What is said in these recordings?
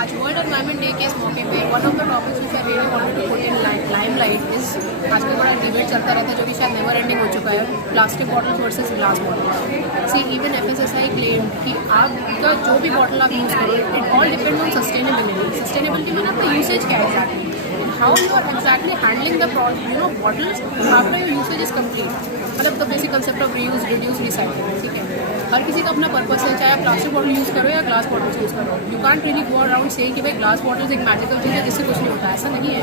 आज world environment day के इस मौके पे one of the topics which I really wanted to put in limelight is आजकल बड़ा डिबेट चलता रहता है जो कि शायद नेवर एंडिंग हो चुका है, plastic bottles versus glass bottles. See even FSSI claim कि आपका जो भी बॉटल आप यूज़ करो it all depend on sustainability. Sustainability में आपका यूसेज क्या है exactly, how you are exactly handling the bottles after your usage is complete. मतलब the basic concept of reuse, reduce, recycle. ठीक है, हर किसी का अपना पर्पस है, चाहे आप प्लास्टिक बॉटल यूज़ करो या ग्लास बॉटल्स यूज़ करो। You can't really go around से कि भाई ग्लास बॉटल्स एक मैजिकल चीज़ है जिससे कुछ नहीं होता, ऐसा नहीं है।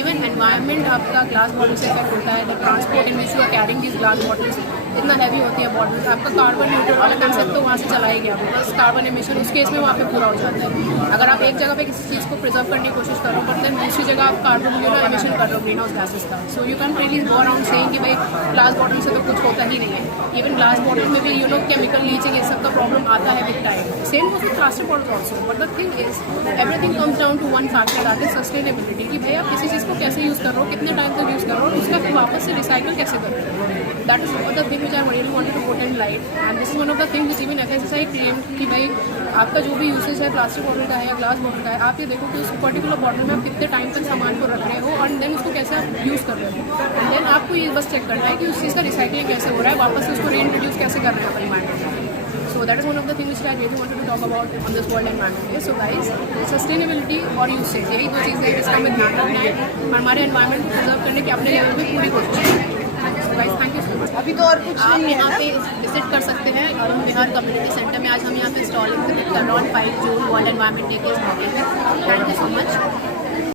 इवन एनवायरनमेंट आपका ग्लास बॉटल से इफेक्ट होता है। The transport in which you are carrying this glass bottles इतना हैवी होती है बॉटल्स, आपका कार्बन न्यूट्रल वाला कंसेप्ट तो वहाँ से चला ही गया, बस कार्बन एमिशन उस केस में वहाँ पे पूरा हो जाता है। अगर आप एक जगह पे किसी चीज़ को प्रिजर्व करने की कोशिश करो बट देन दूसरी जगह आप कार्बन एमिशन कर रहे हो ग्रीन हाउस गैसेस का। So you can really go around saying कि भाई ग्लास बॉटल से तो कुछ होता ही नहीं है। इवन ग्लास बॉटल में भी केमिकल लीचिंग ये सब का प्रॉब्लम आता है with time. Same goes with plastic bottles also, but the thing is everything comes down to one factor, that is sustainability. कि भाई आप किसी चीज़ को कैसे यूज़ कर रहे हो, कितने टाइम तक यूज़ कर रहे हो और उसका फिर वापस से रिसाइकिल कैसे कर रहे हो। That is the thing which I really wanted to put in light, and this is one of the thing which even FSSI claim कि भाई आपका जो भी यूसेज है प्लास्टिक बॉटल का है या ग्लास बॉटल का है, आप ये देखो कि उस पर्टिकुलर बॉटल में आप कितने टाइम तक सामान को रख रहे हो और देन उसको कैसे आप यूज़ कर रहे हो। एंड देन आपको ये बस चेक करना है कि उस चीज़ का रिसाइकलिंग कैसे हो रहा है, वापस से उसको रीइंट्रोड्यूस कैसे कर रहे हैं अपने एनवायरनमेंट में। So that is one of the things which I really wanted to talk about on this World Environment Day. So guys, sustainability और usage यही दो चीज़ें हैं जिसका हमें ध्यान रखना है और हमारे एनवायरनमेंट को प्रिजर्व करने की अपने लेवल में पूरी कोशिश करें। So guys, thank you so much. अभी तो और कुछ आप नहीं है यहाँ ना? पे विजिट कर सकते हैं और बिहार कम्युनिटी सेंटर में आज हम यहाँ पे स्टॉलिंग कर रहे हैं on 5 June world environment day के इस मौके पे। Thank you so much.